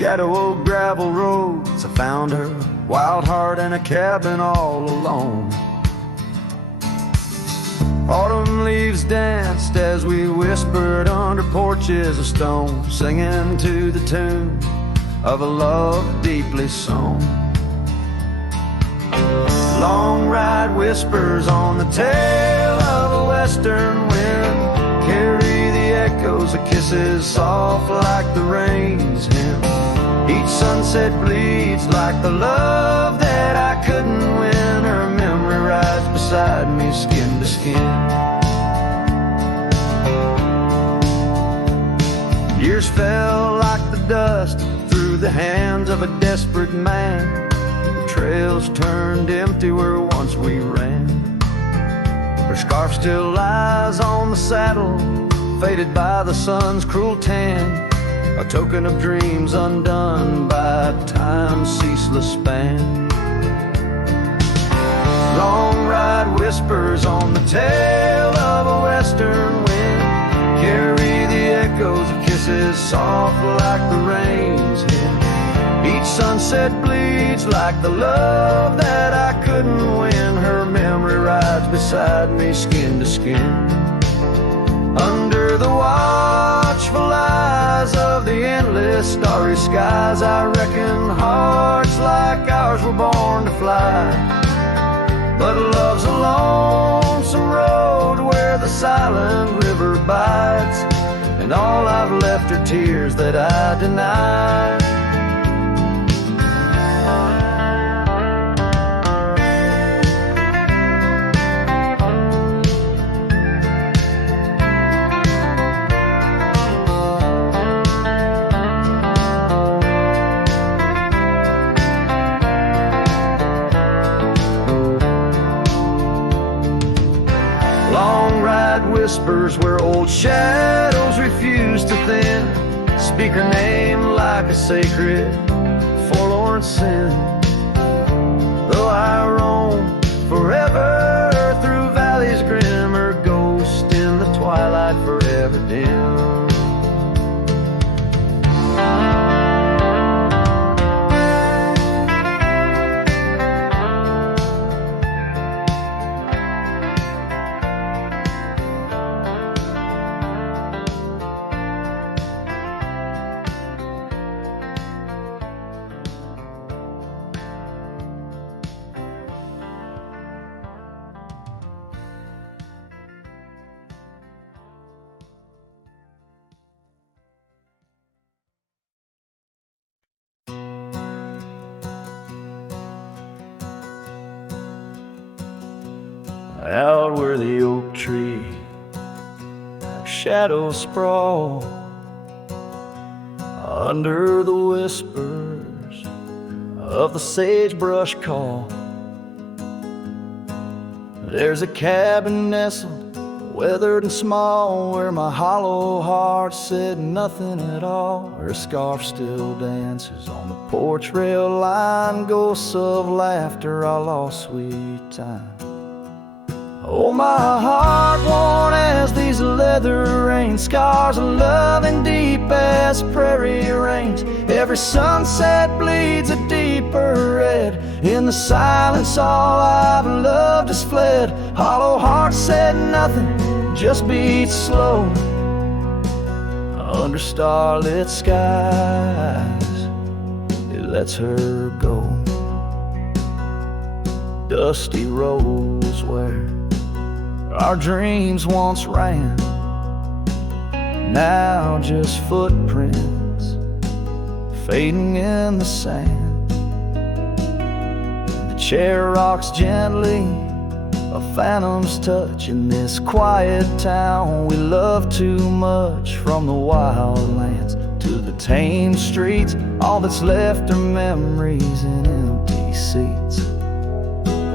shadow of gravel roads, I found her, wild heart in a cabin all alone. Autumn leaves danced as we whispered under porches of stone, singing to the tune of a love deeply sown. Long ride whispers on the tail of a western wind carry the echoes of kisses soft like the rain's hymn. Each sunset bleeds like the love that I couldn't win. Her memory rides beside me, skin to skin. Years fell like the dust through the hands of a desperate man. The trails turned empty where once we ran. Her scarf still lies on the saddle, faded by the sun's cruel tan, a token of dreams undone by time's ceaseless span. Long ride whispers on the tail of a western wind carry the echoes of kisses soft like the rain's hymn. Each sunset bleeds like the love that I couldn't win. Her memory rides beside me, skin to skin. Under the watchful eyes of the endless starry skies, I reckon hearts like ours were born to fly. But love's a lonesome road where the silent river bites, and all I've left are tears that I denied. Whispers where old shadows refuse to thin, speak her name like a sacred, forlorn sin. Though I roam forever through valleys grim, her ghost in the twilight forever dim. Out where the oak tree shadows sprawl, under the whispers of the sagebrush call, there's a cabin nestled, weathered and small, where my hollow heart said nothing at all. Her scarf still dances on the porch rail line, ghosts of laughter, I lost sweet time. Oh, my heart worn as these leather rain, scars of loving deep as prairie rains. Every sunset bleeds a deeper red. In the silence all I've loved has fled. Hollow heart said nothing, just beats slow. Under starlit skies, it lets her go. Dusty roads where our dreams once ran, now just footprints fading in the sand. The chair rocks gently, a phantom's touch in this quiet town we love too much. From the wild lands to the tame streets, all that's left are memories in empty seats.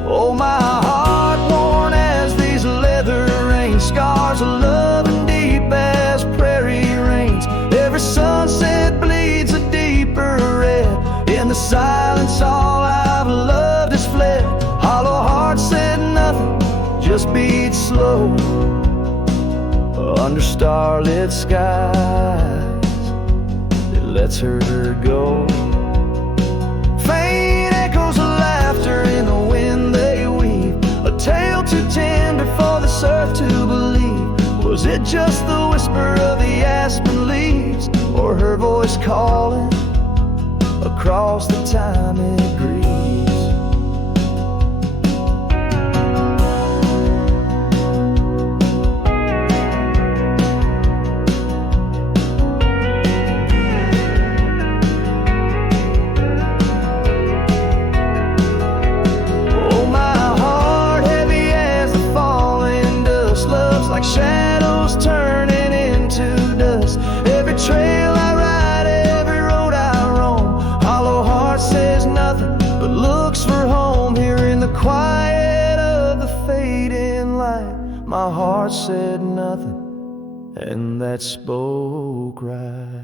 Oh, my heart worn as these leather rain, scars of love and deep as prairie rains. Every sunset bleeds a deeper red. In the silence all I've loved has fled. Hollow heart said nothing, just beats slow. Under starlit skies, it lets her go. Faint echoes of laughter in the wind they weave, a tale too tender for this earth to believe. Was it just the whisper of the aspen leaves, or her voice calling across the time it grieves? Shadows turning into dust. Every trail I ride, every road I roam, hollow heart says nothing but looks for home. Here in the quiet of the fading light, my heart said nothing, and that spoke right.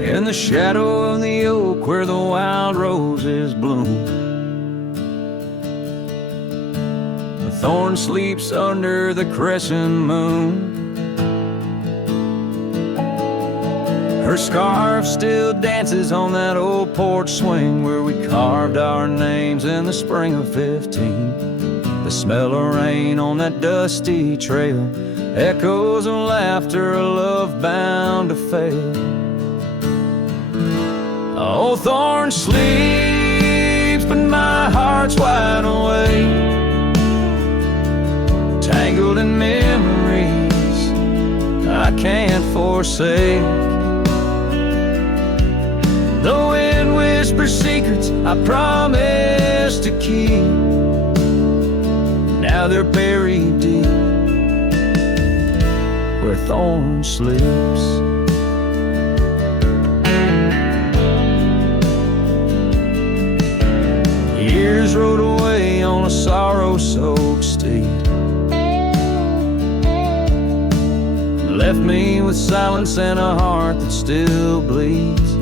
In the shadow of the oak where the wild roses bloom, the thorn sleeps under the crescent moon. Her scarf still dances on that old porch swing where we carved our names in the spring of 15. The smell of rain on that dusty trail, echoes of laughter, a love bound to fail. Old thorn sleeps, but my heart's wide awake, tangled in memories I can't forsake. The wind whispers secrets I promised to keep, now they're buried deep where thorn sleeps. Years rode away on a sorrow-soaked steed, left me with silence and a heart that still bleeds.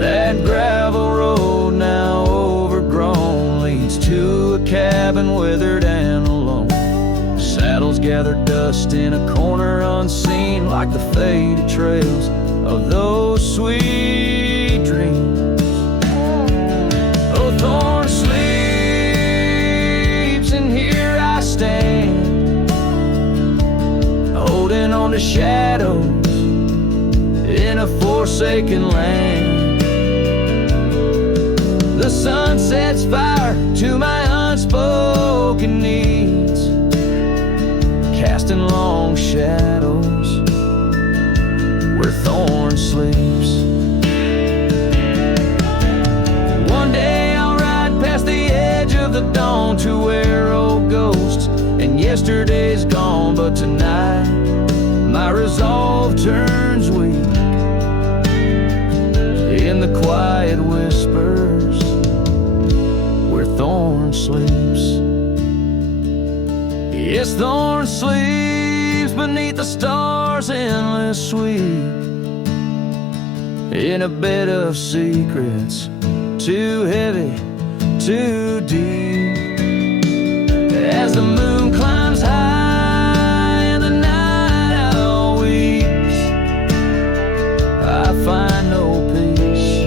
That gravel road, now overgrown, leads to a cabin weathered and alone. Saddles gather dust in a corner unseen, like the faded trails of those sweet dreams. Thorn sleeps, and here I stand, holding on to shadows in a forsaken land. The sun sets fire to my unspoken needs, casting long shadows where thorn sleeps. One day past the edge of the dawn to where old ghosts and yesterday's gone, but tonight my resolve turns weak in the quiet whispers where thorn sleeps. Yes, thorn sleeps beneath the stars' endless sweep, in a bed of secrets too heavy, too deep. As the moon climbs high and the night owl weeps, I find no peace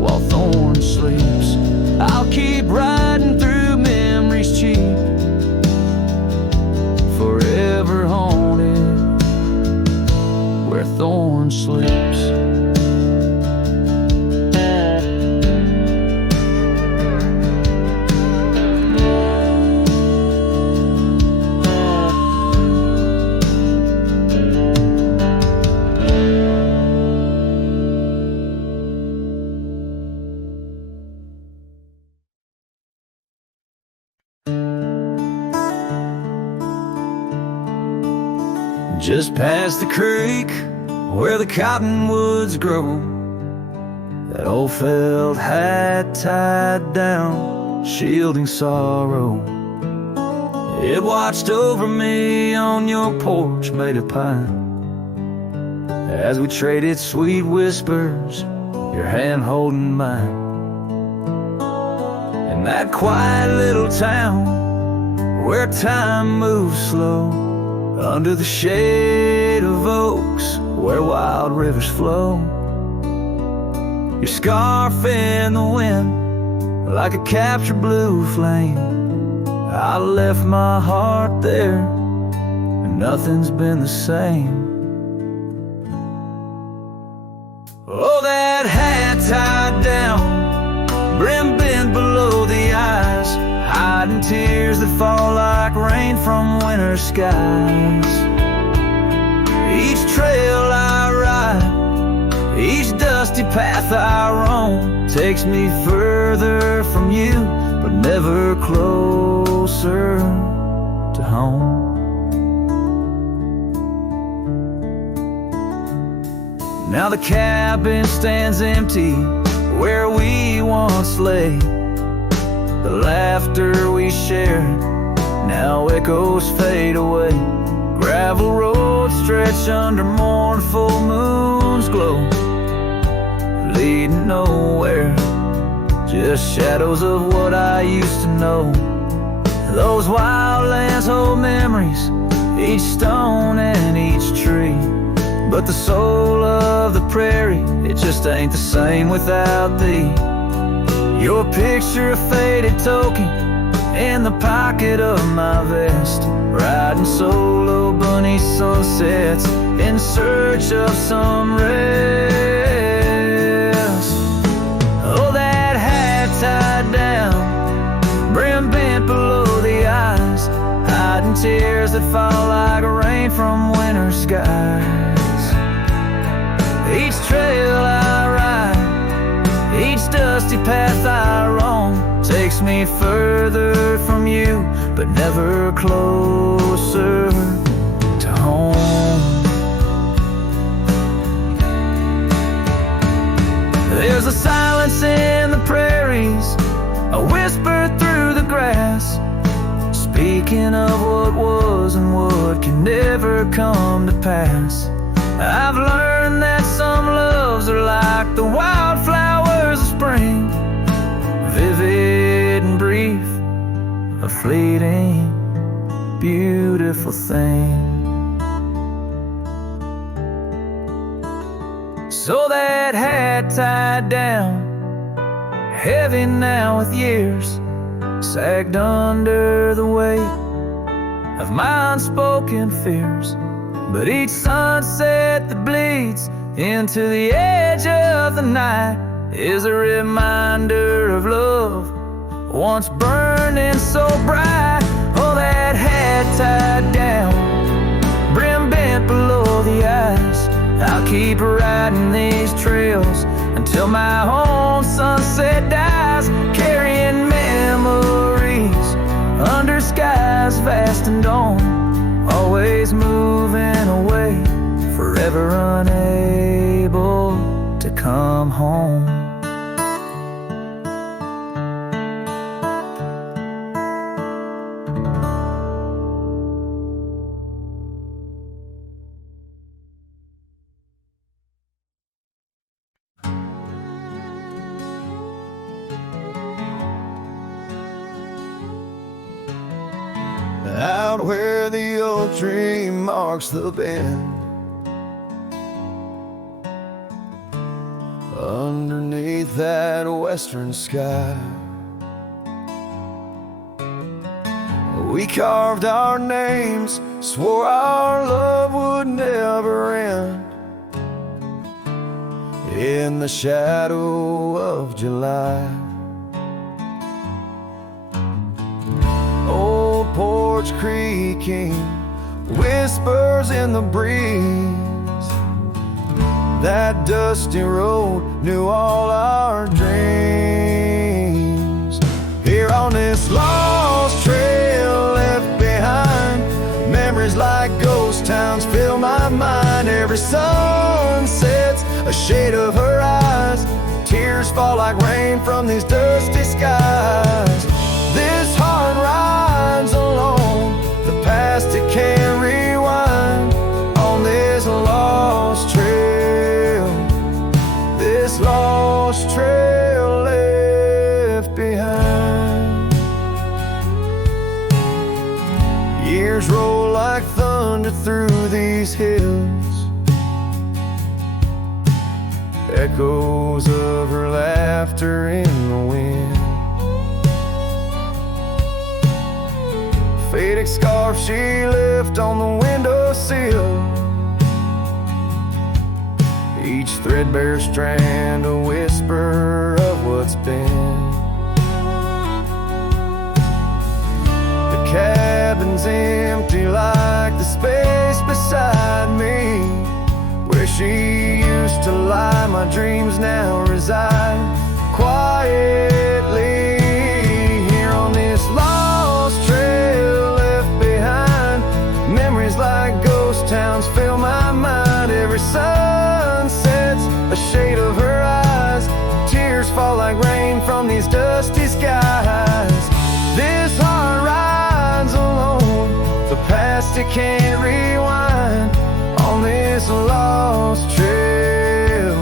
while thorn sleeps. I'll keep riding through memories cheap, forever haunted where thorn sleeps. Just past the creek where the cottonwoods grow, that old felt hat tied down, shielding sorrow. It watched over me on your porch made of pine, as we traded sweet whispers, your hand holding mine. In that quiet little town where time moves slow, under the shade of oaks where wild rivers flow, your scarf in the wind like a captured blue flame. I left my heart there, and nothing's been the same. Oh, that hat tied down, brim bent below the eyes, hiding tears that fall like rain from winter skies. Each trail I ride, each dusty path I roam, takes me further from you, but never closer to home. Now the cabin stands empty where we once lay. The laughter we shared now echoes fade away. Gravel roads stretch under mournful moon's glow, leading nowhere, just shadows of what I used to know. Those wild lands hold memories, each stone and each tree, but the soul of the prairie, it just ain't the same without thee. Your picture, a faded token in the pocket of my vest, riding solo bunny sunsets in search of some rest. Oh, that hat tied down, brim bent below the eyes, hiding tears that fall like rain from winter skies. Each trail I ride, each dusty path I roam, takes me further from you, but never closer to home. There's a silence in the prairies, a whisper through the grass, speaking of what was and what can never come to pass. I've learned that some loves are like the wildflowers of spring, vivid and brief, a fleeting, beautiful thing. So that hat tied down, heavy now with years, sagged under the weight of my unspoken fears. But each sunset that bleeds into the edge of the night is a reminder of love once burning so bright. Oh, that hat tied down, brim bent below the eyes, I'll keep riding these trails until my own sunset dies, carrying memories under skies vast and dawn, always moving away, forever unable to come home. Out where the oak tree marks the bend, underneath that western sky, we carved our names, swore our love would never end. In the shadow of July, old porch creaking, whispers in the breeze. That dusty road knew all our dreams. Here on this lost trail left behind, memories like ghost towns fill my mind. Every sun sets a shade of her eyes, tears fall like rain from these dusty skies. This heart rides alone, the past it can't rewind. On this lost trail, this lost trail left behind. Years roll like thunder through these hills, echoes of her laughter in the wind. Faded scarf she left on the windowsill, each threadbare strand a whisper of what's been. The cabin's empty like the space beside me, where she used to lie. My dreams now reside quietly here on this lost trail left behind. Memories like ghost towns fill my mind. Every sun sets a shade of her eyes, tears fall like rain from these dusty skies. This heart rides alone, the past it can't rewind. On this lost trail,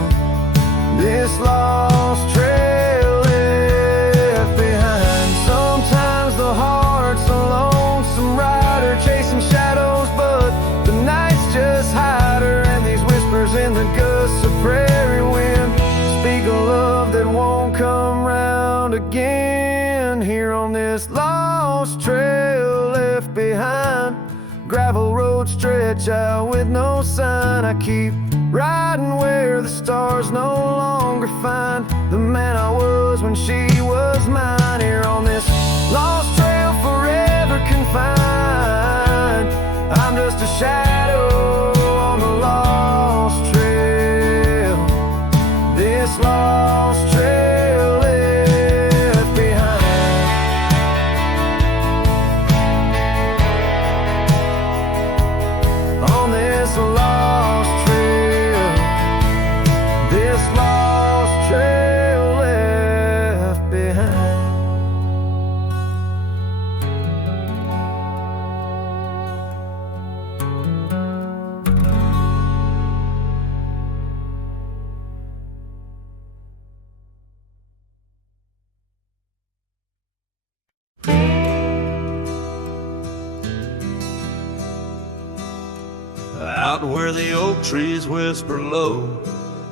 this lost trail left behind. Sometimes the heart's a lonesome rider, chasing shadows, but the nights just hide her. And these whispers in the gusts of prairie wind speak a love that won't come round again. Here on this lost trail left behind, gravel roads stretch out with no sign. I keep riding where the stars no longer find the man I was when she was mine. Here on this lost trail forever confined, I'm just a shadow on the lost trail, this lost trail left behind. On this lost trail, this lost trail left behind. Out where the oak trees whisper low,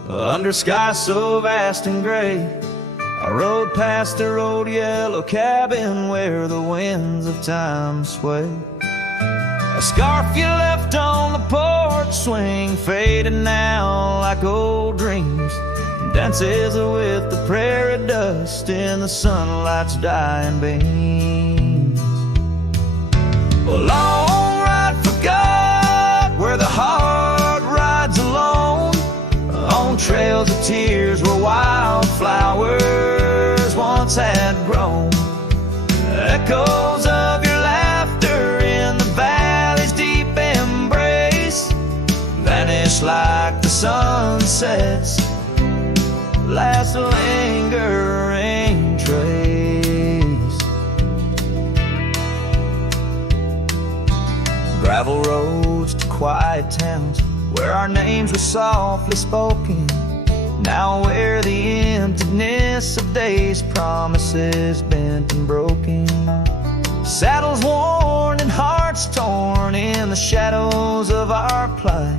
under skies so vast and gray, I rode past the old yellow cabin where the winds of time sway. A scarf you left on the porch swing, faded now like old dreams, dances with the prairie dust in the sunlight's dying beams. A long ride forgot where the heart rides alone, on trails of tears where wildflowers once had grown. Echoes of your laughter in the valley's deep embrace vanish like the sunset's last lingering trace. Gravel roads to quiet towns where our names were softly spoken, now where the emptiness of days' promises bent and broken. Saddles worn and hearts torn in the shadows of our plight.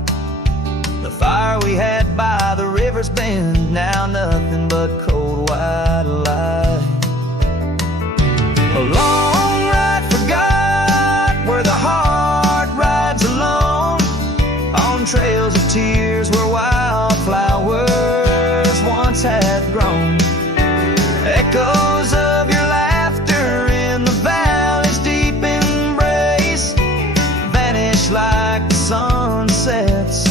The fire we had by the river's bend, now nothing but cold white light. A long ride forgot where the heart rides alone, on trails of tears where wildflowers once had grown. Echoes of your laughter in the valley's deep embrace vanish like the sunset's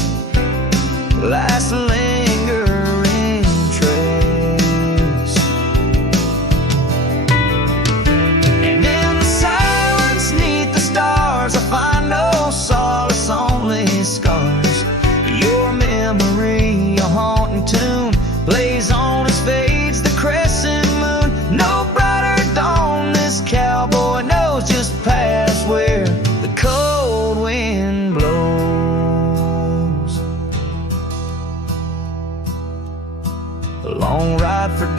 last lingering trace. And in the silence neath the stars I find no solace, only scars. Your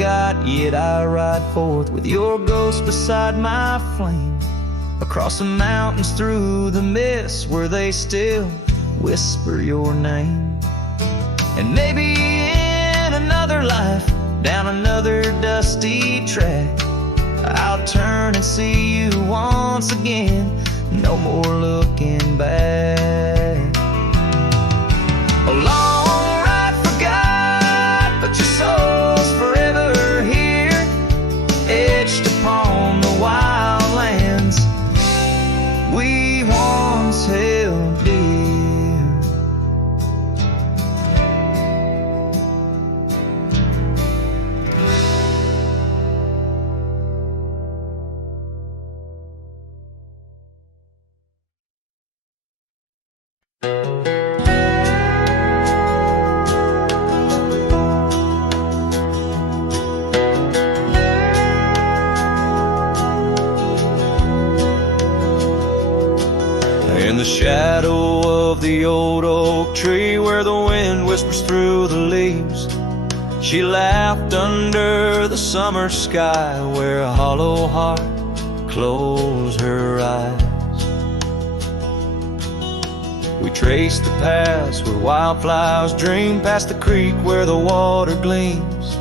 forgot, yet I ride forth with your ghost beside my flame, across the mountains, through the mist, where they still whisper your name. And maybe in another life, down another dusty track, I'll turn and see you once again, no more looking back. A long ride forgot, but your soul's forever here, etched upon the wild lands we once held dear. In the shadow of the old oak tree, where the wind whispers through the leaves, she laughed under the summer sky, where a hollow heart closed her eyes. We traced the paths where wildflowers dream, past the creek where the water gleams,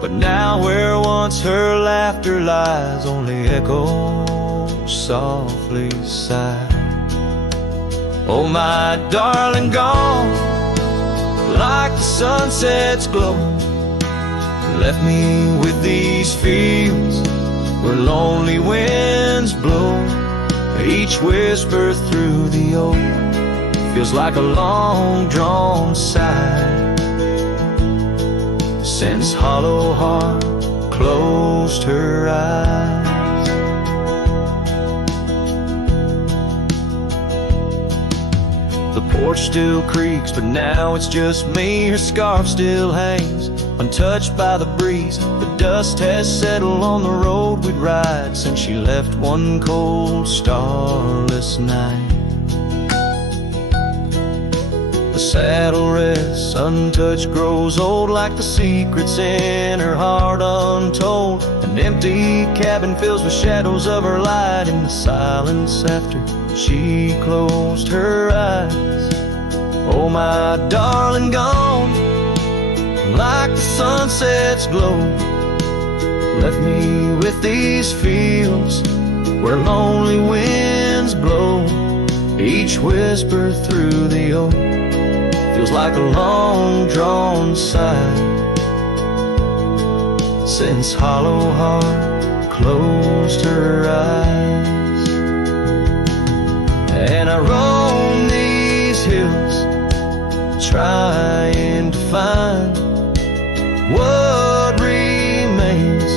but now where once her laughter lies, only echoes softly sigh. Oh, my darling, gone like the sunset's glow, left me with these fields where lonely winds blow. Each whisper through the oak feels like a long-drawn sigh, since hollow heart closed her eyes. The porch still creaks, but now it's just me. Her scarf still hangs, untouched by the breeze. The dust has settled on the road we'd ride since she left one cold, starless night. The saddle rests untouched, grows old, like the secrets in her heart untold. An empty cabin fills with shadows of her light, in the silence after she closed her eyes. Oh, my darling, gone like the sunset's glow, left me with these fields where lonely winds blow. Each whisper through the oak feels like a long-drawn sigh, since hollow heart closed her eyes. And I roam these hills, trying to find what remains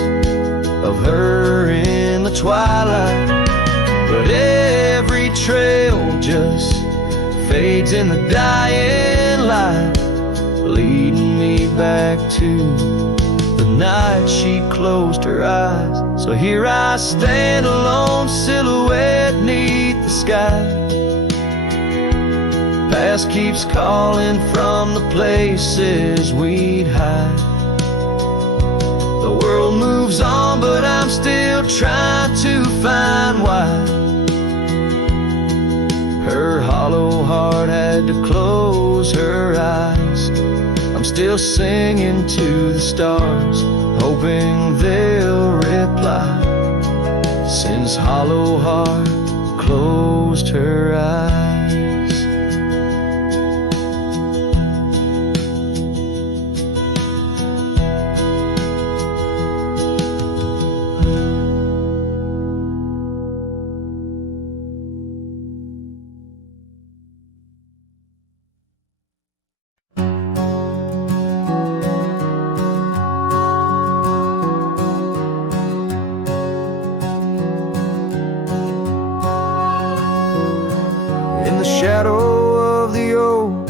of her in the twilight, but every trail just fades in the dying light, leading me back to the night she closed her eyes. So here I stand, a lone silhouette 'neath the sky. Past keeps calling from the places we'd hide. The world moves on, but I'm still trying to find why her hollow heart had to close her eyes. I'm still singing to the stars, hoping they'll reply, since hollow heart closed her eyes. Shadow of the oak,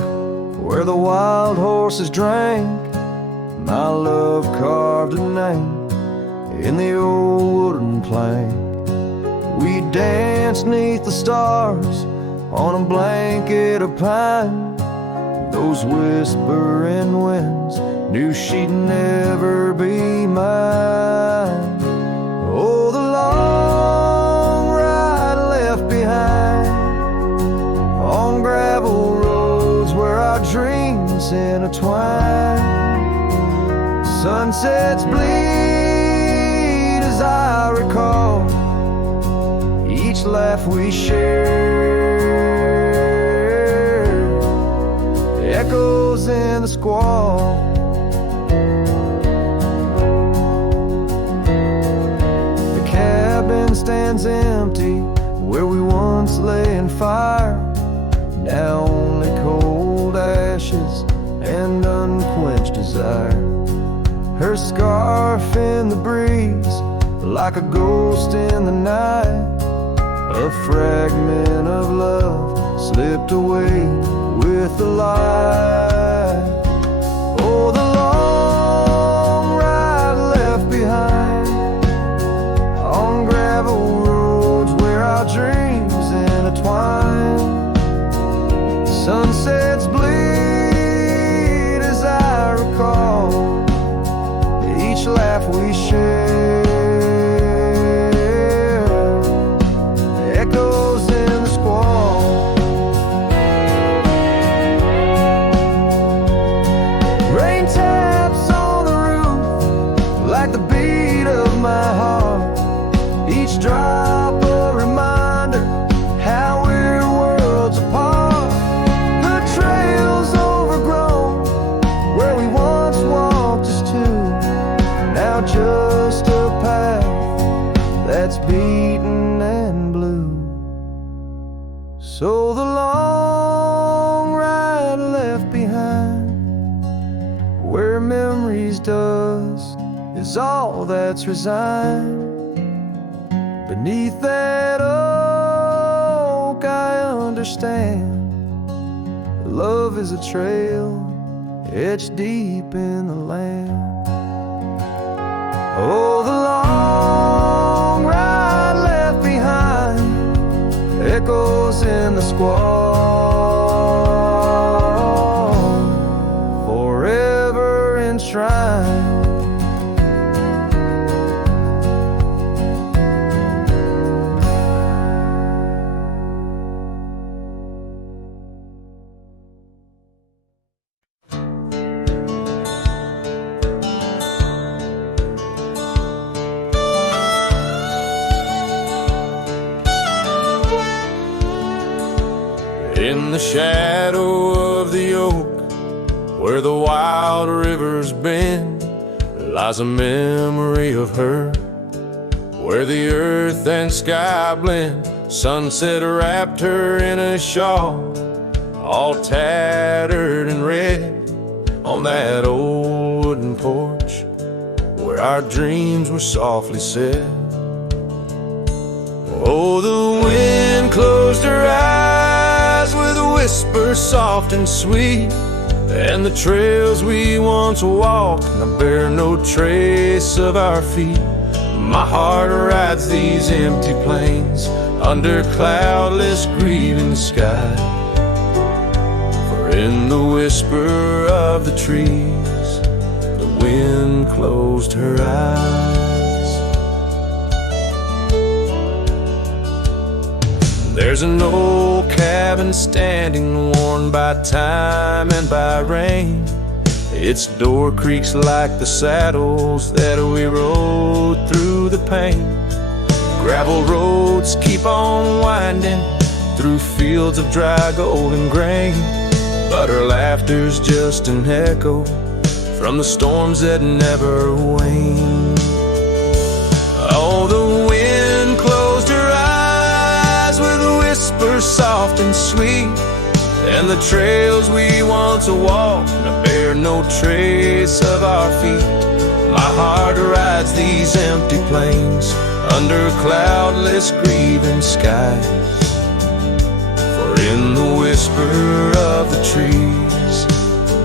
where the wild horses drank, my love carved a name in the old wooden plank. We danced 'neath the stars on a blanket of pine. Those whispering winds knew she'd never be mine. Oh, the long ride left behind on gravel roads where our dreams intertwine. Sunsets bleed as I recall each laugh we shared, echoes in the squall. The cabin stands empty where we once lay in fire, now only cold ashes and unquenched desire. Her scarf in the breeze, like a ghost in the night. A fragment of love slipped away with the light. Oh, the long ride left behind on gravel roads where our dreams intertwine. Sunsets bleed as I recall each laugh we share, echoes in the squall. Rain taps on the roof like the beat of my heart, each drop a reminder how we're worlds apart. The trail's overgrown where we once walked as two, now just a path that's beaten and blue. So the long ride left behind where memory's dust is all that's resigned. Beneath that oak I understand love is a trail etched deep in the land. Oh, the long ride left behind, echoes in the squall, forever enshrined. In the shadow of the oak, where the wild rivers bend, lies a memory of her, where the earth and sky blend. Sunset wrapped her in a shawl, all tattered and red, on that old wooden porch, where our dreams were softly said. Oh, the wind closed her eyes with a whisper soft and sweet, and the trails we once walked now bear no trace of our feet. My heart rides these empty plains under cloudless grieving sky, for in the whisper of the trees the wind closed her eyes. There's an old cabin standing, worn by time and by rain. Its door creaks like the saddles that we rode through the pain. Gravel roads keep on winding through fields of dry golden grain, but her laughter's just an echo from the storms that never wane. Oh, the wind closed her eyes with a whisper soft and sweet, and the trails we once walked now bear no trace of our feet. My heart rides these empty plains under cloudless grieving skies, for in the whisper of the trees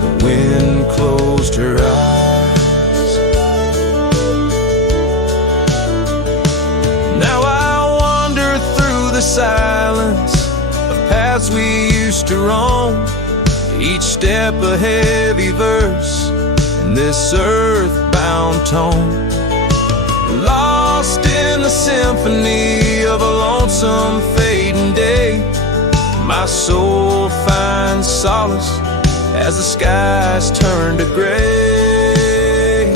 the wind closed her eyes. Now I wander through the silence of paths we used to roam, each step a heavy verse, and this earthbound tone, lost in the symphony of a lonesome fading day. My soul finds solace as the skies turn to gray.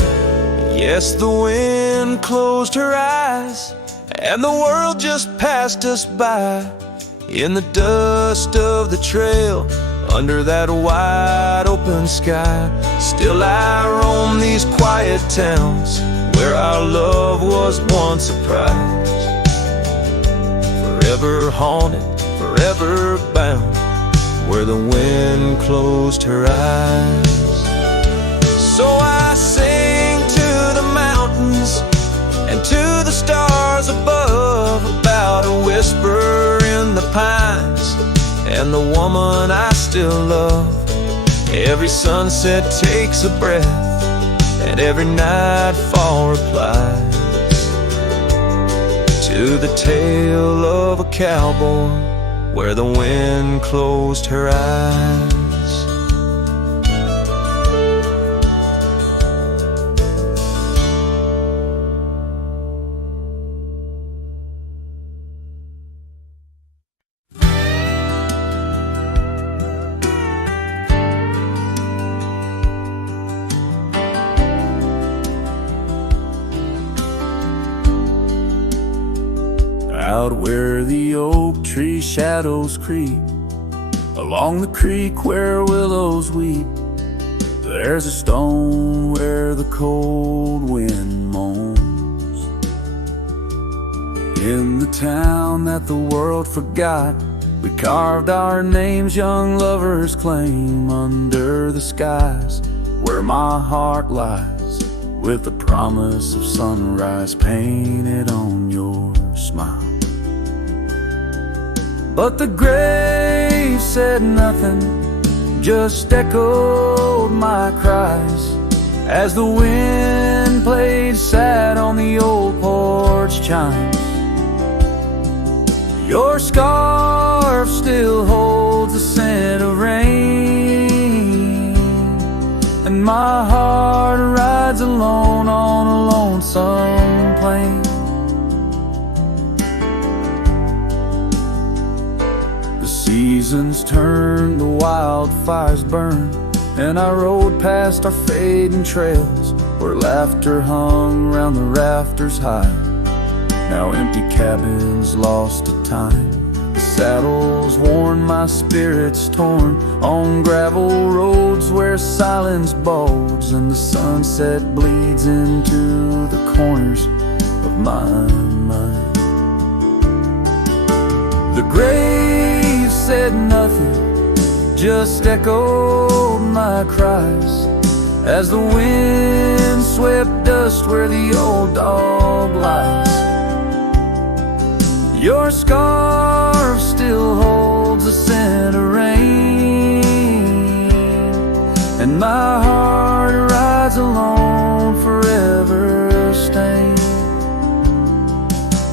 Yes, the wind closed her eyes and the world just passed us by. In the dust of the trail, under that wide open sky, still I roam these quiet towns where our love was once a prize. Forever haunted, forever bound, where the wind closed her eyes. So I sing to the mountains and to the stars above about a whisper in the pines and the woman I still love. Every sunset takes a breath and every nightfall replies to the tale of a cowboy where the wind closed her eyes. Out where the oak tree shadows creep, along the creek where willows weep, there's a stone where the cold wind moans. In the town that the world forgot, we carved our names, young lovers claim, under the skies where my heart lies, with the promise of sunrise painted on your smile. But the grave said nothing, just echoed my cries as the wind played sad on the old porch chimes. Your scarf still holds the scent of rain, and my heart rides alone on a lonesome plain. Seasons turn, the wildfires burn, and I rode past our fading trails where laughter hung round the rafters high. Now empty cabins lost to time, the saddles worn, my spirits torn, on gravel roads where silence bulges and the sunset bleeds into the corners of my mind. The grave said nothing, just echoed my cries as the wind swept dust where the old dog lies. Your scarf still holds the scent of rain, and my heart rides alone, forever stained.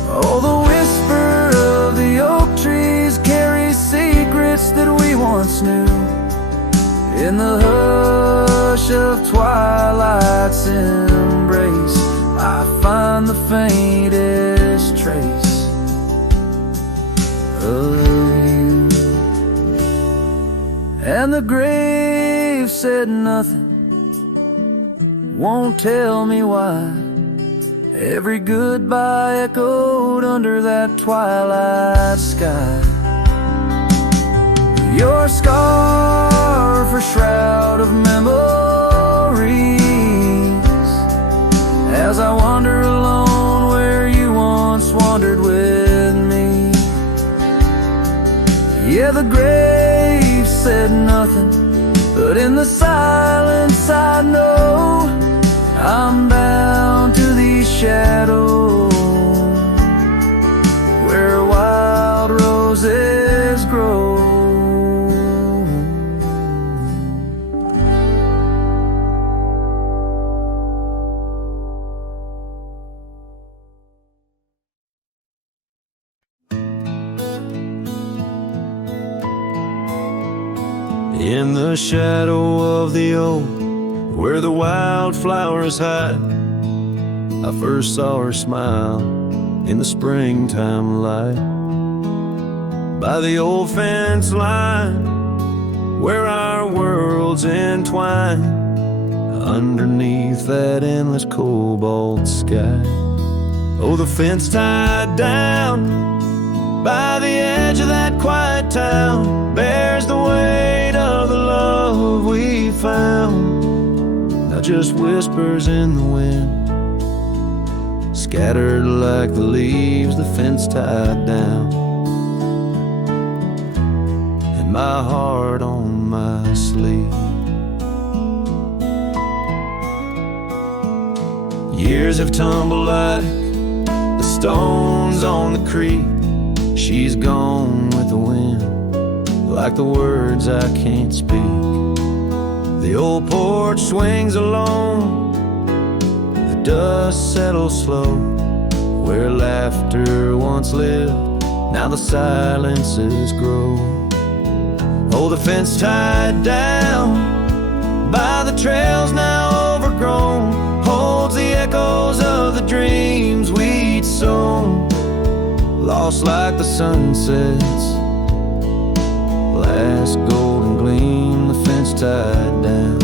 Oh, the whisper of the oak trees carries secrets that we once knew. In the hush of twilight's embrace, I find the faintest trace of you. And the grave said nothing, won't tell me why. Every goodbye echoed under that twilight sky. Your scarf, a shroud of memories, as I wander alone where you once wandered with me. Yeah, the grave said nothing, but in the silence I know I'm bound to these shadows where wild roses grow. In the shadow of the oak where the wildflowers hide. I first saw her smile in the springtime light, by the old fence line where our worlds entwine, underneath that endless cobalt sky. Oh, the fence tied down by the edge of that quiet town bears the weight of the love we found. Now just whispers in the wind, scattered like the leaves the fence tied down, and my heart on my sleeve. Years have tumbled like the stones on the creek. She's gone with the wind, like the words I can't speak. The old porch swings alone, the dust settles slow, where laughter once lived, now the silences grow. Oh, the fence tied down by the trails now overgrown holds the echoes of the dreams we'd sown, lost like the sunset's last golden gleam. The fence tied down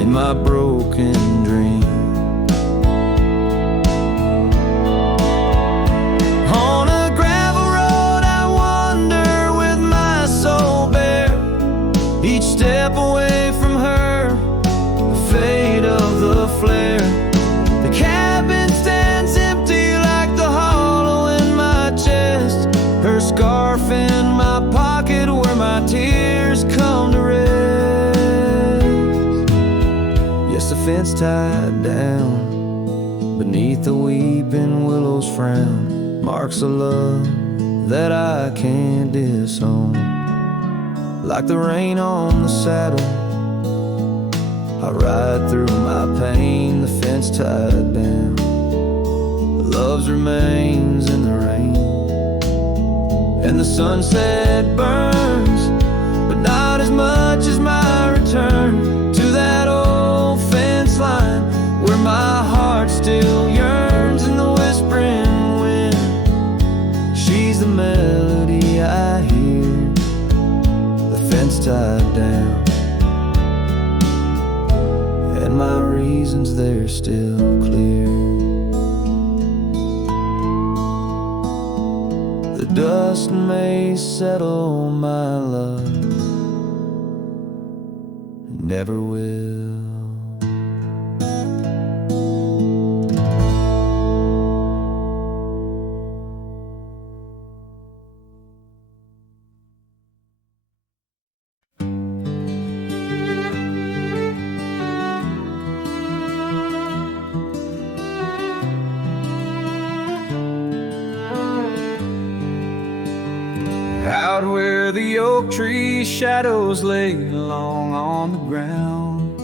in my broken dream. On a gravel road I wander with my soul bare, each step away from her, the fate of the flare. The cabin stands empty like the hollow in my chest, her scarf in my pocket where my tears come to rest. Yes, the fence tied down beneath the weeping willow's frown marks a love that I can't disown. Like the rain on the saddle, I ride through my pain, the fence tied down. Love's remains in the rain, and the sunset burns, but not as much as my return to that old fence line where my heart still yearns in the whispering wind. She's the melody I hear, the fence tied down, and my reasons they're still clear. The dust may settle, my love, never will. Out where the oak tree shadows lay long on the ground,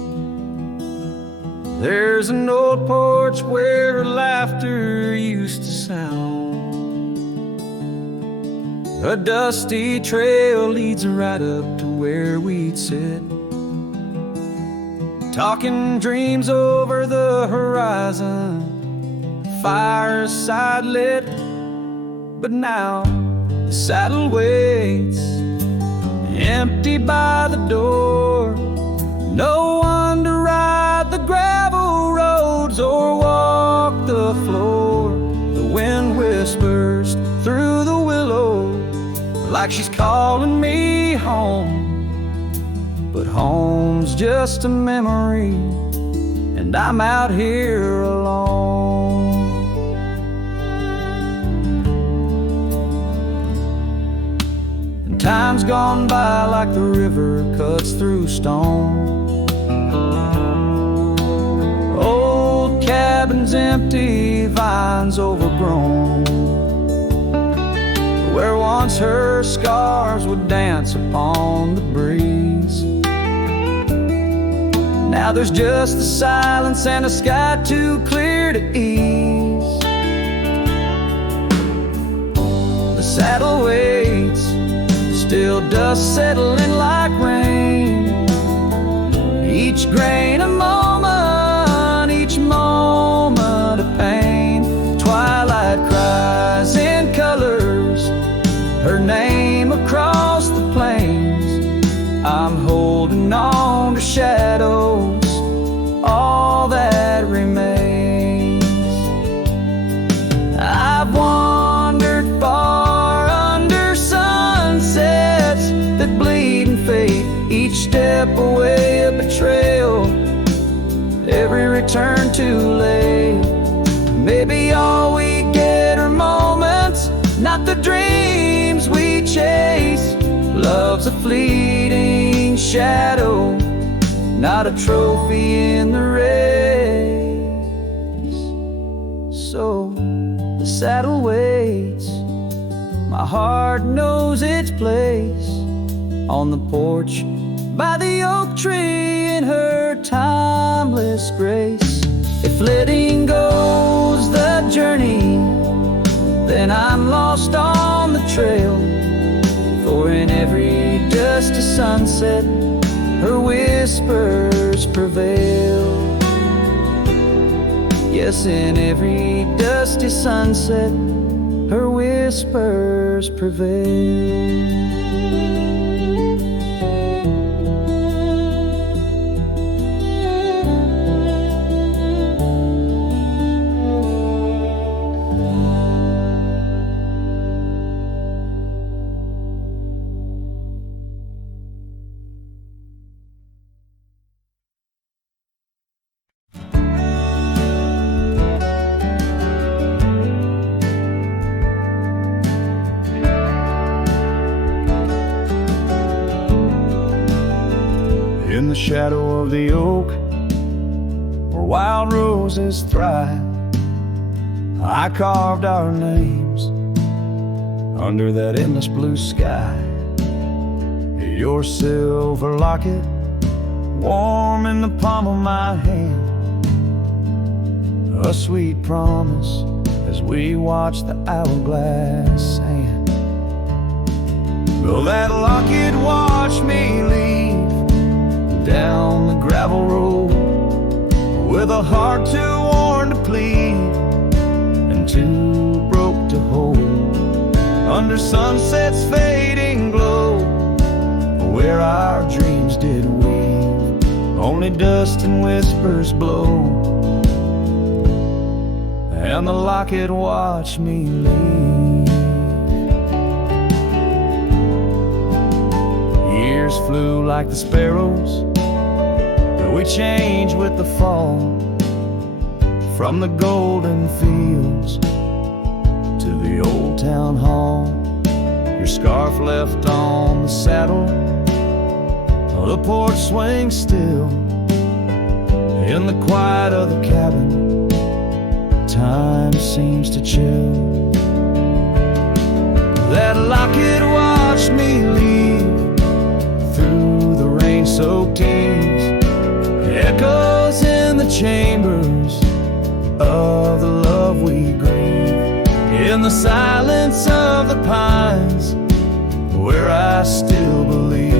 there's an old porch where laughter used to sound. A dusty trail leads right up to where we'd sit, talking dreams over the horizon, fireside lit. But now the saddle waits, empty by the door. No one to ride the gravel roads or walk the floor. The wind whispers through the willow like she's calling me home. But home's just a memory, and I'm out here alone. Time's gone by like the river cuts through stone. Old cabins empty, vines overgrown, where once her scars would dance upon the breeze. Now there's just the silence and a sky too clear to ease. The saddle waits, still dust settling like rain. each grain a moment, each moment a pain. Twilight cries in colors, her name across the plains. I'm holding on to shadows, all that remains. I've wandered far under sunsets that bleed and fade, each step away a betrayal, every return too late. Maybe all we get are moments, not the dreams we chase. Love's a fleeting shadow, not a trophy in the race. So the saddle waits, my heart knows its place on the porch by the oak tree in her timeless grace. If letting go's the journey, then I'm lost on the trail. For in every dusty sunset, her whispers prevail. Yes, in every dusty sunset, her whispers prevail. In the shadow of the oak, where wild roses thrive, I carved our names under that endless blue sky. Your silver locket, warm in the palm of my hand, a sweet promise as we watch the hourglass sand. Will that locket watch me leave down the gravel road, with a heart too worn to plead and too broke to hold, under sunset's fading glow, where our dreams did weave, only dust and whispers blow, and the locket watched me leave. Years flew like the sparrows, we change with the fall, from the golden fields to the old town hall. Your scarf left on the saddle, the porch swings still. In the quiet of the cabin, time seems to chill. That locket watched me leave through the rain-soaked eves, echoes in the chambers of the love we grieve, in the silence of the pines, where I still believe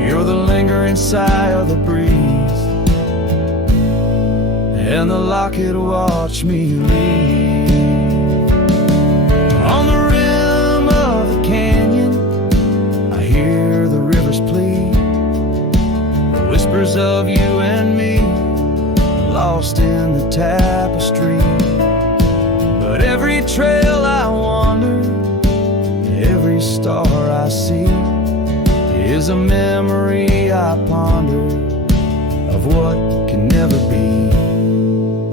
you're the lingering sigh of the breeze, and the locket watched me leave. On the rim of the canyon, I hear the river's plea, whispers of you and me, lost in the tapestry. But every trail I wander, every star I see, is a memory I ponder of what can never be.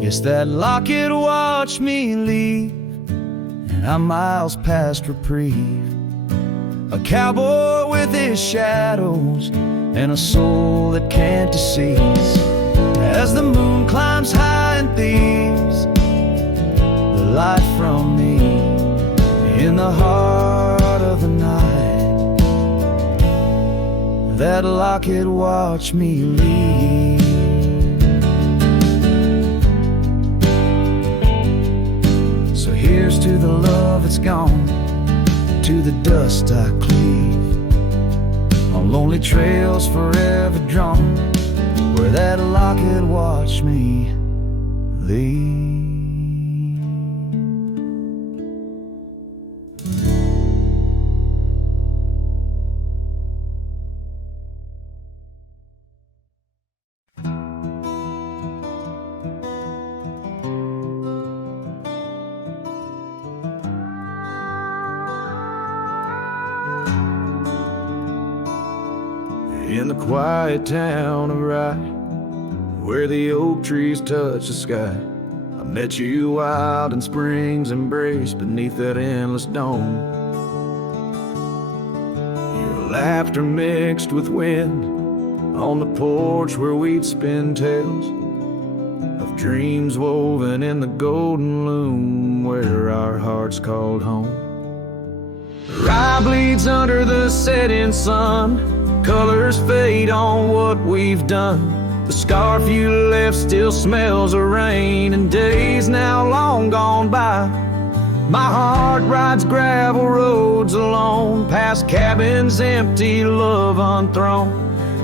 Yes, that locket watched me leave, and I'm miles past reprieve, a cowboy with his shadows and a soul that can't deceive. As the moon climbs high and thieves the light from me, in the heart of the night, that locket watched me leave. So here's to the love that's gone, to the dust I cleave, on lonely trails forever drawn, where that locket watched me leave. In the quiet town of Rye, where the oak trees touch the sky, I met you wild in spring's embrace beneath that endless dome. Your laughter mixed with wind on the porch where we'd spin tales of dreams woven in the golden loom where our hearts called home. Rye bleeds under the setting sun, colors fade on what we've done. The scarf you left still smells of rain and days now long gone by. My heart rides gravel roads alone, past cabins empty, love unthrown.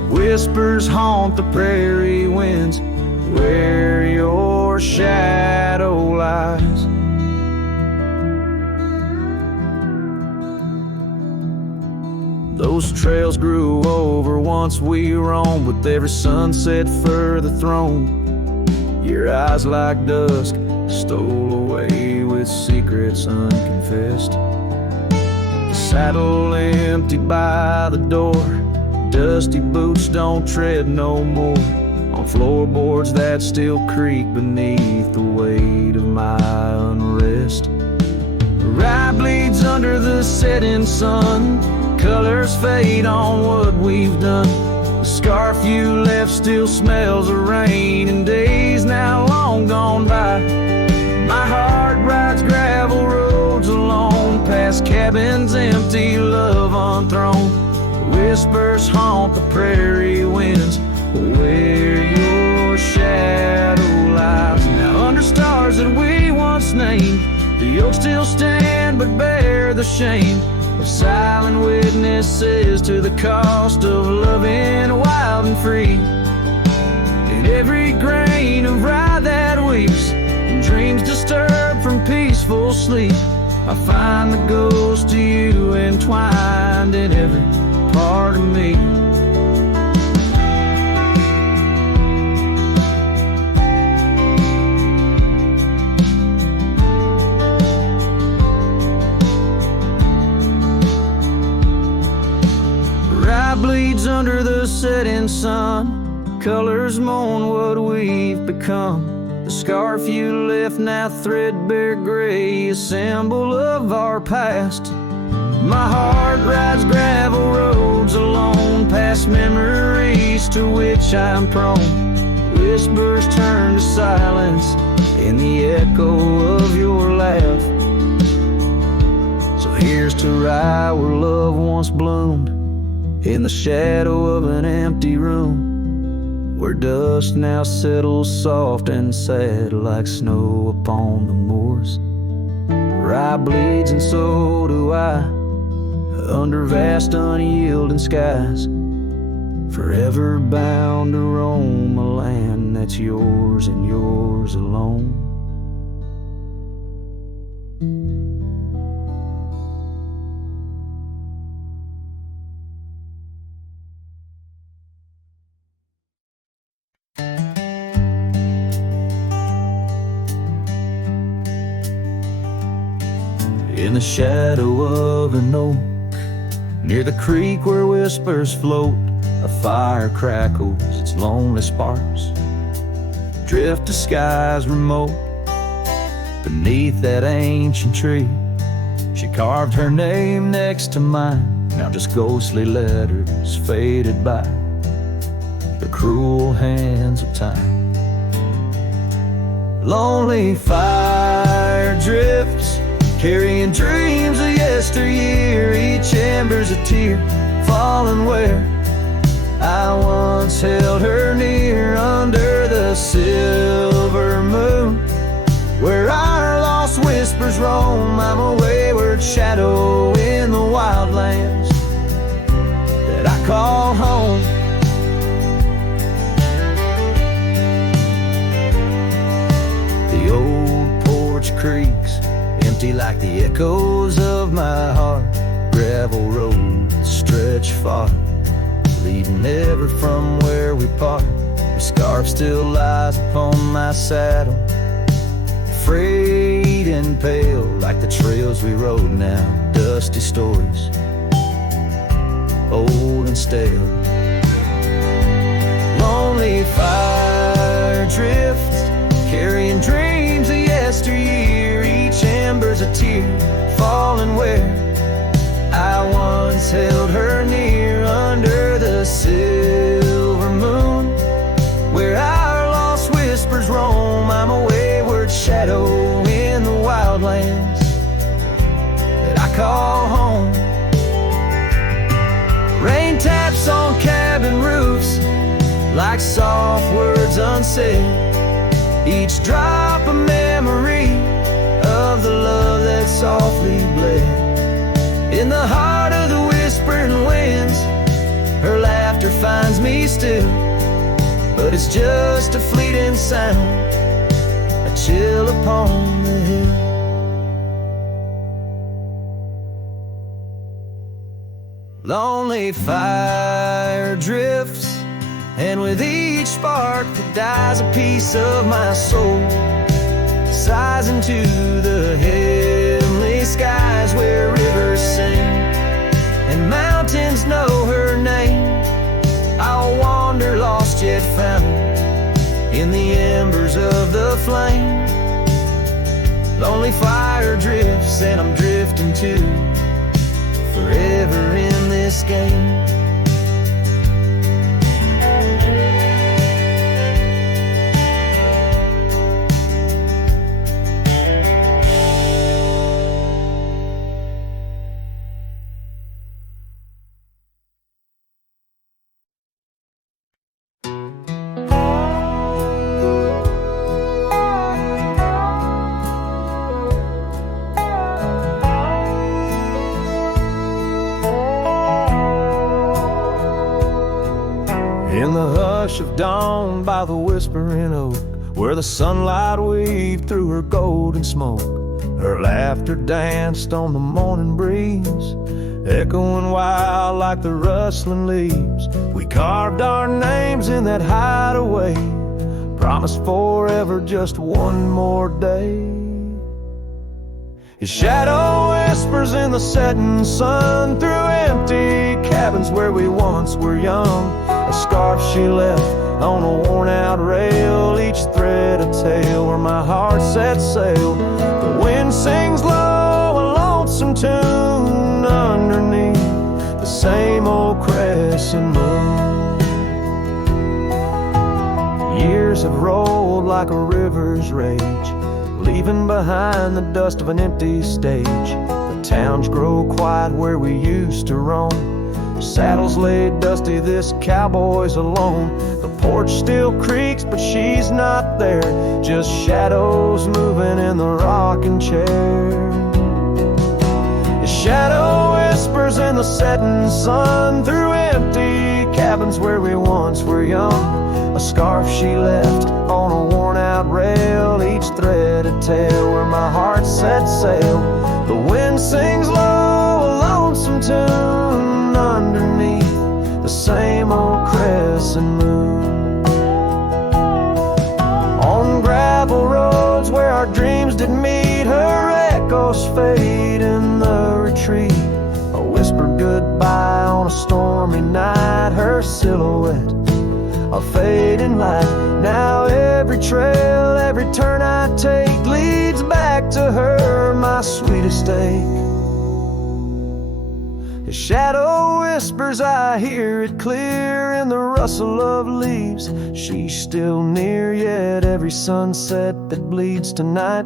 Whispers haunt the prairie winds where your shadow lies. Those trails grew over once we roamed, with every sunset further thrown. Your eyes like dusk stole away with secrets unconfessed. The saddle emptied by the door, dusty boots don't tread no more on floorboards that still creak beneath the weight of my unrest. Rye bleeds under the setting sun, colors fade on what we've done. The scarf you left still smells of rain and days now long gone by. My heart rides gravel roads alone, past cabins empty, love unthrown. Whispers haunt the prairie winds where your shadow lies. Now under stars that we once named, the oaks still stand but bear the shame of silent witnesses to the cost of loving wild and free. In every grain of rye that weeps, and dreams disturbed from peaceful sleep, I find the ghost of you entwined in every part of me. Bleeds under the setting sun, colors mourn what we've become. The scarf you left now threadbare gray, a symbol of our past. My heart rides gravel roads alone, past memories to which I'm prone. Whispers turn to silence in the echo of your laugh. So here's to Rye where love once bloomed, in the shadow of an empty room, where dust now settles soft and sad like snow upon the moors. Rye bleeds and so do I, under vast unyielding skies, forever bound to roam a land that's yours and yours alone. In the shadow of an oak, near the creek where whispers float, a fire crackles its lonely sparks, drift to skies remote. Beneath that ancient tree, she carved her name next to mine, now just ghostly letters faded by the cruel hands of time. Lonely fire drifts, carrying dreams of yesteryear, each ember's a tear falling where I once held her near, under the silver moon, where our lost whispers roam. I'm a wayward shadow in the wildlands that I call home. like the echoes of my heart. Gravel roads stretch far, leading ever from where we part. The scarf still lies upon my saddle, frayed and pale like the trails we rode now. Dusty stories, old and stale. Lonely fire drifts, carrying dreams of yesteryear. Each ember's a tear falling where I once held her near. Under the silver moon, where our lost whispers roam, I'm a wayward shadow in the wildlands that I call home. Rain taps on cabin roofs like soft words unsaid, each drop a memory of the love that softly bled. In the heart of the whispering winds, her laughter finds me still, but it's just a fleeting sound, a chill upon the hill. Lonely fire drifts, and with each spark that dies a piece of my soul sighs into the heavenly skies, where rivers sing and mountains know her name. I'll wander lost yet found in the embers of the flame. Lonely fire drifts, and I'm drifting too, forever in this game. In the hush of dawn by the whispering oak, where the sunlight weaved through her golden smoke, her laughter danced on the morning breeze, echoing wild like the rustling leaves. We carved our names in that hideaway, promised forever just one more day. His shadow whispers in the setting sun through empty cabins where we once were young. A scarf she left on a worn-out rail, each thread a tale where my heart set sail. The wind sings low, a lonesome tune underneath the same old crescent moon. Years have rolled like a river's rage, leaving behind the dust of an empty stage. The towns grow quiet where we used to roam, saddles laid dusty, this cowboy's alone. The porch still creaks, but she's not there, just shadows moving in the rocking chair. His shadow whispers in the setting sun through empty cabins where we once were young. A scarf she left on a worn-out rail, each thread a tale where my heart set sail. The wind sings low, a lonesome tune underneath the same old crescent moon. On gravel roads where our dreams did meet, her echoes fade in the retreat. A whispered goodbye on a stormy night, her silhouette a fading light. Now every trail, every turn I take leads back to her, my sweetest ache. His shadow whispers, I hear it clear in the rustle of leaves. She's still near, yet every sunset that bleeds tonight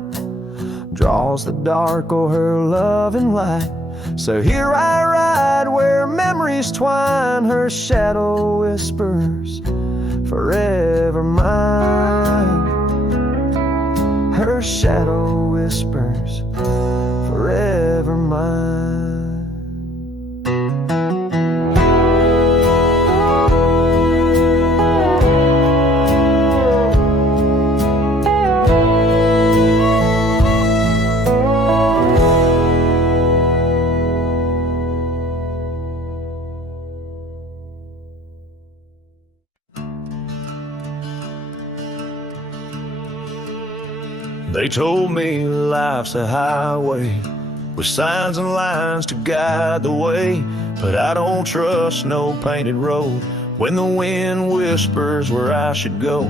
draws the dark o'er her loving light. So here I ride where memories twine, her shadow whispers, forever mine. Her shadow whispers, forever mine. They told me life's a highway with signs and lines to guide the way, but I don't trust no painted road when the wind whispers where I should go.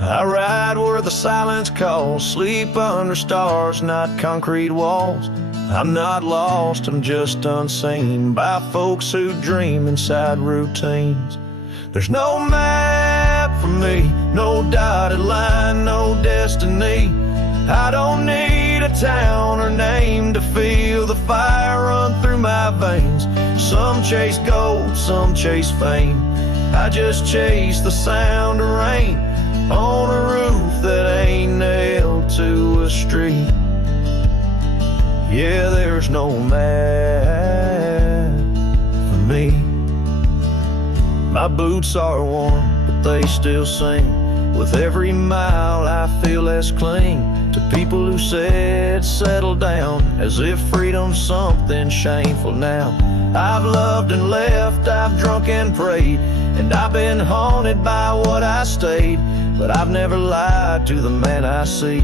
I ride where the silence calls, sleep under stars, not concrete walls. I'm not lost, I'm just unseen by folks who dream inside routines. There's no map for me, no dotted line, no destiny. I don't need a town or name to feel the fire run through my veins. Some chase gold, some chase fame. I just chase the sound of rain on a roof that ain't nailed to a street. Yeah, there's no map for me. My boots are worn, but they still sing. With every mile I feel less cling to people who said settle down, as if freedom's something shameful now. I've loved and left, I've drunk and prayed, and I've been haunted by what I stayed, but I've never lied to the man I see,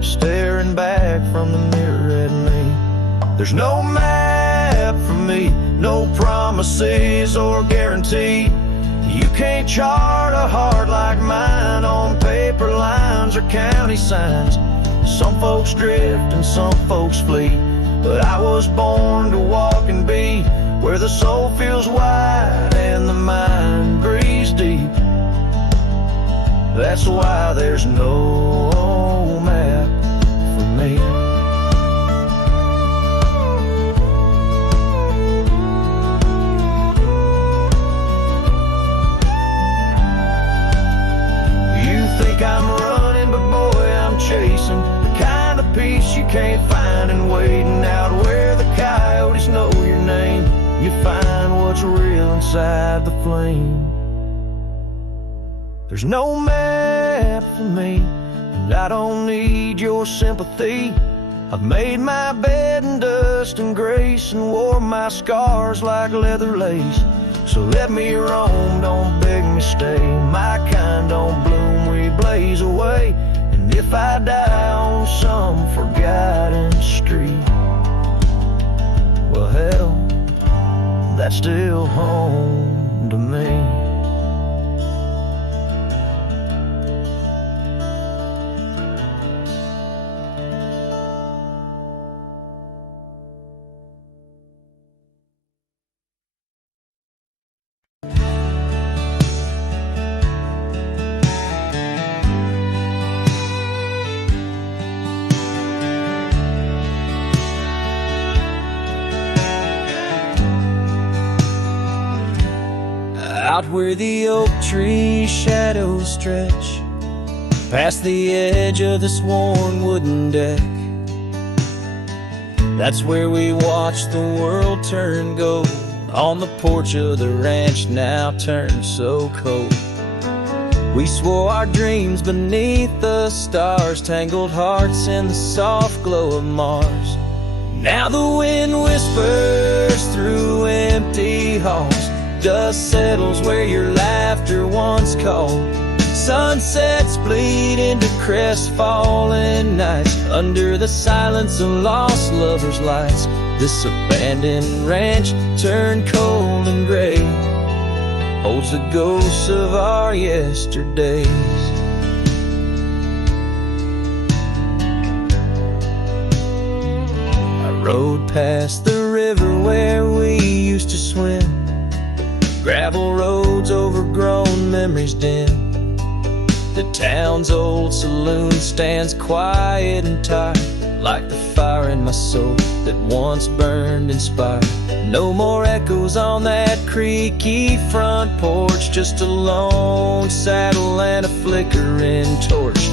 staring back from the mirror at me. There's no map for me, no promises or guarantee. You can't chart a heart like mine on paper lines or county signs. Some folks drift and some folks flee, but I was born to walk and be where the soul feels wide and the mind breathes deep. That's why there's no map for me. I'm running, but boy, I'm chasing the kind of peace you can't find in waiting out where the coyotes know your name. You find what's real inside the flame. There's no map for me, and I don't need your sympathy. I've made my bed in dust and grace and wore my scars like leather lace. So let me roam, don't beg me stay. My kind don't bloom, we blaze away. And if I die on some forgotten street, well hell, that's still home to me. Out where the oak tree shadows stretch, past the edge of this worn wooden deck, that's where we watch the world turn gold. On the porch of the ranch now turned so cold. We swore our dreams beneath the stars, tangled hearts in the soft glow of Mars. Now the wind whispers through empty halls, dust settles where your laughter once called. Sunsets bleed into crestfallen nights, under the silence of lost lovers' lights. This abandoned ranch turned cold and gray holds the ghosts of our yesterdays. I rode past the river where we used to swim, gravel roads overgrown, memories dim. The town's old saloon stands quiet and tired, like the fire in my soul that once burned inspired. No more echoes on that creaky front porch, just a lone saddle and a flickering torch.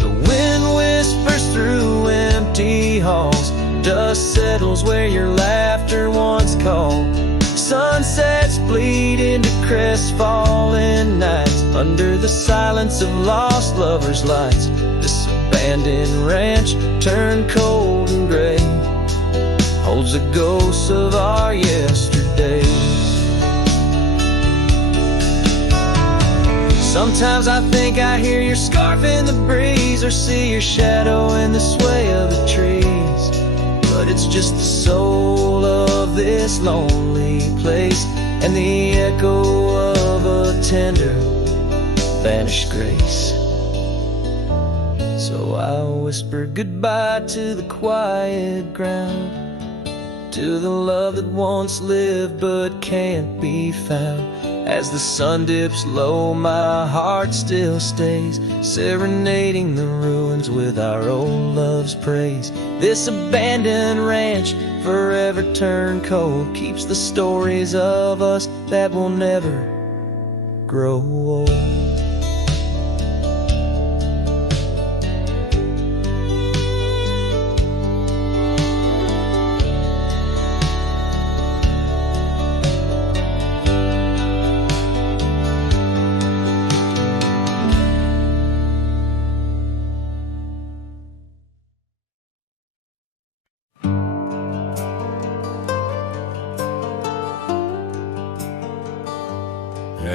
The wind whispers through empty halls, dust settles where your laughter once called. Sunsets bleed into crestfallen nights, under the silence of lost lovers' lights. This abandoned ranch turned cold and gray holds the ghosts of our yesterdays. Sometimes I think I hear your scarf in the breeze, or see your shadow in the sway of the trees. But it's just the soul of this lonely place, and the echo of a tender vanished grace. So I whisper goodbye to the quiet ground, to the love that once lived but can't be found. As the sun dips low, my heart still stays, serenading the ruins with our old love's praise. This abandoned ranch, forever turned cold, keeps the stories of us that will never grow old.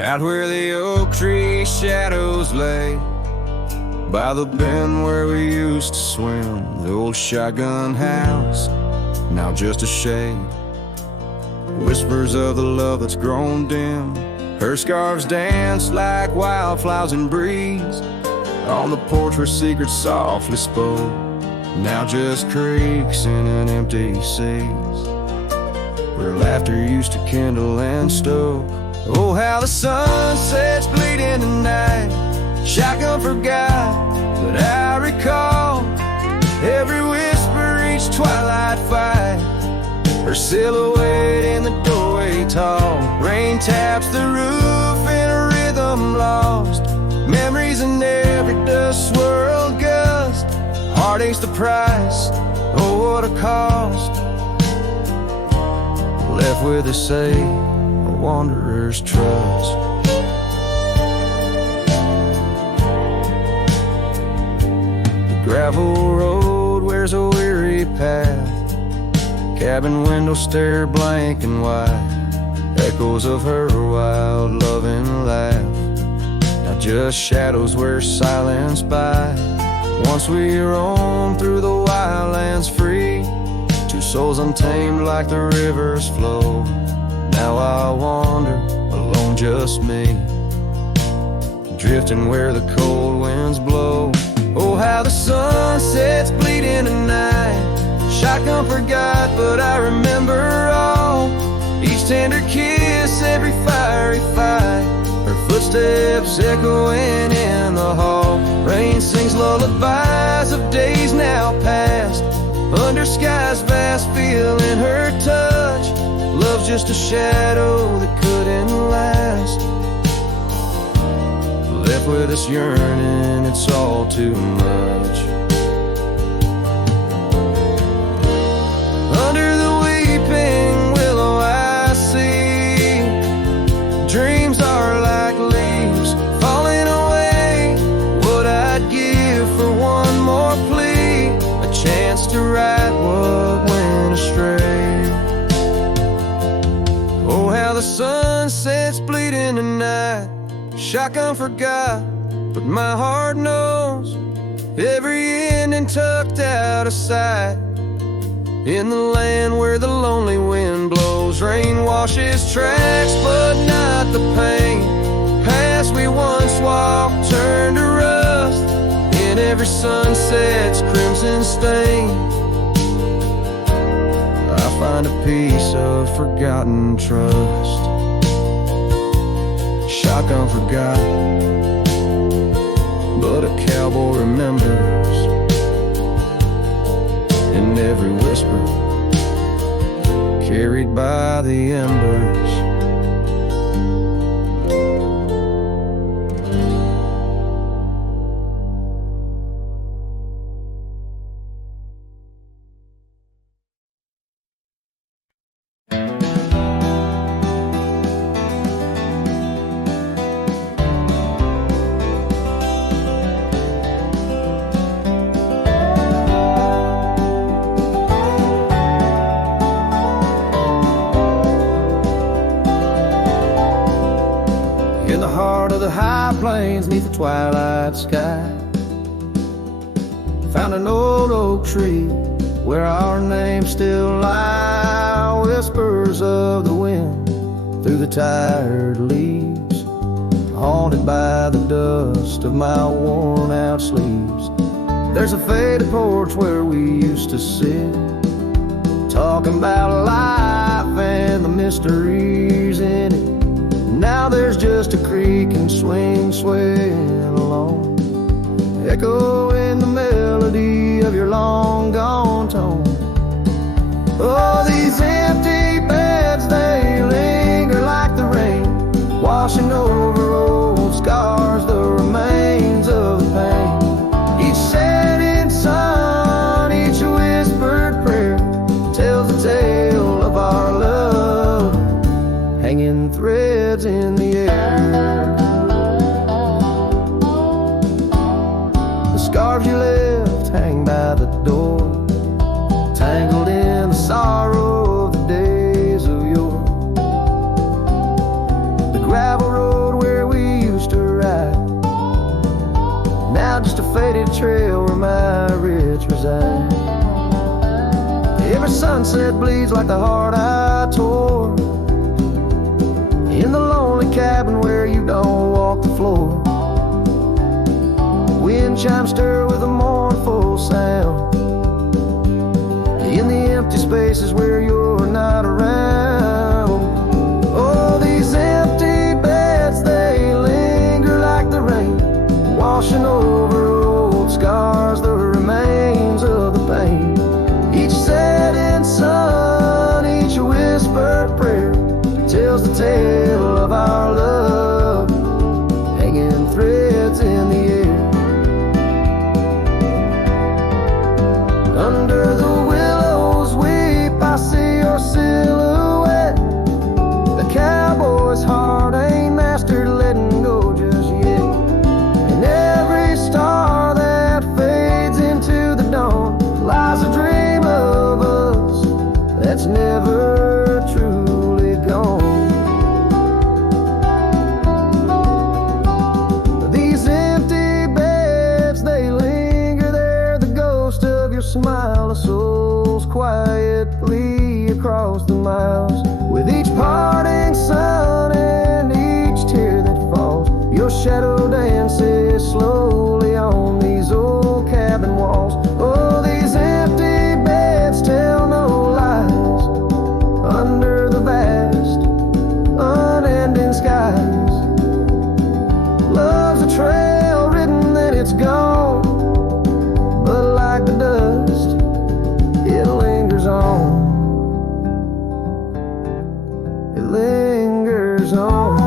Out where the oak tree shadows lay, by the bend where we used to swim, the old shotgun house, now just a shade. Whispers of the love that's grown dim, her scarves dance like wildflowers in breeze. On the porch where secrets softly spoke, now just creaks in an empty seas, where laughter used to kindle and stoke. Oh, how the sunset's bleeding tonight, shotgun forgot, but I recall every whisper, each twilight fight, her silhouette in the doorway tall. Rain taps the roof in a rhythm lost, memories in every dust swirled gust. Heartache's the price, oh what a cost, left with a say, wanderer's trust. The gravel road wears a weary path, cabin windows stare blank and white, echoes of her wild loving laugh, now just shadows where silence by. Once we roam through the wildlands free, two souls untamed like the river's flow. Now I wander, alone just me, drifting where the cold winds blow. Oh, how the sunset's bleeding tonight, shotgun forgot, but I remember all. Each tender kiss, every fiery fight, her footsteps echoing in the hall. Rain sings lullabies of days now past, under skies vast, feeling her touch. Love's just a shadow that couldn't last, left with us yearning, it's all too much. Under the weeping willow I see, dreams are like leaves falling away. What I'd give for one more plea, a chance to right what went astray. Oh, how the sunset's bleeding tonight, shotgun forgot, but my heart knows every ending tucked out of sight. In the land where the lonely wind blows, rain washes tracks, but not the pain. Paths we once walked turn to rust, in every sunset's crimson stain. I find a piece of forgotten trust. Shotgun forgot, but a cowboy remembers, in every whisper carried by the embers. the high plains neath the twilight sky. Found an old oak tree where our names still lie. Whispers of the wind through the tired leaves, haunted by the dust of my worn out sleeves. There's a faded porch where we used to sit, talking about life and the mysteries in it. Now there's just a creaking swing swaying along, echoing the melody of your long gone tone. Oh, these empty beds, they linger like the rain, washing over old scars, the remains of the pain. Each setting sun, each whispered prayer tells the tale of our love, hanging threads in the air. The scarves you left hang by the door, tangled in the sorrow of the days of yore. The gravel road where we used to ride, now just a faded trail where my rich reside. Every sunset bleeds like the heart I tore, in the lonely cabin where you don't walk the floor. Wind chimes stir with a mournful sound, in the empty spaces where you're not around. Oh, these empty beds, they linger like the rain, washing over old scars, the remains of the pain. Each setting sun, each whispered prayer tells the tale of our love, hanging threads in the air. Under the willows weep, I see your silhouette. The cowboy's heart ain't mastered letting go just yet. And every star that fades into the dawn lies a dream of us that's never truly gone. These empty beds, they linger there, the ghost of your smile, a soul's quietly across the miles. With each parting sun and each tear that falls, your shadow dances slowly on these old cabin walls. Oh, these empty beds tell no lies, under the vast, unending skies. Love's a trail written, then it's gone, but like the dust, it lingers on. It lingers on.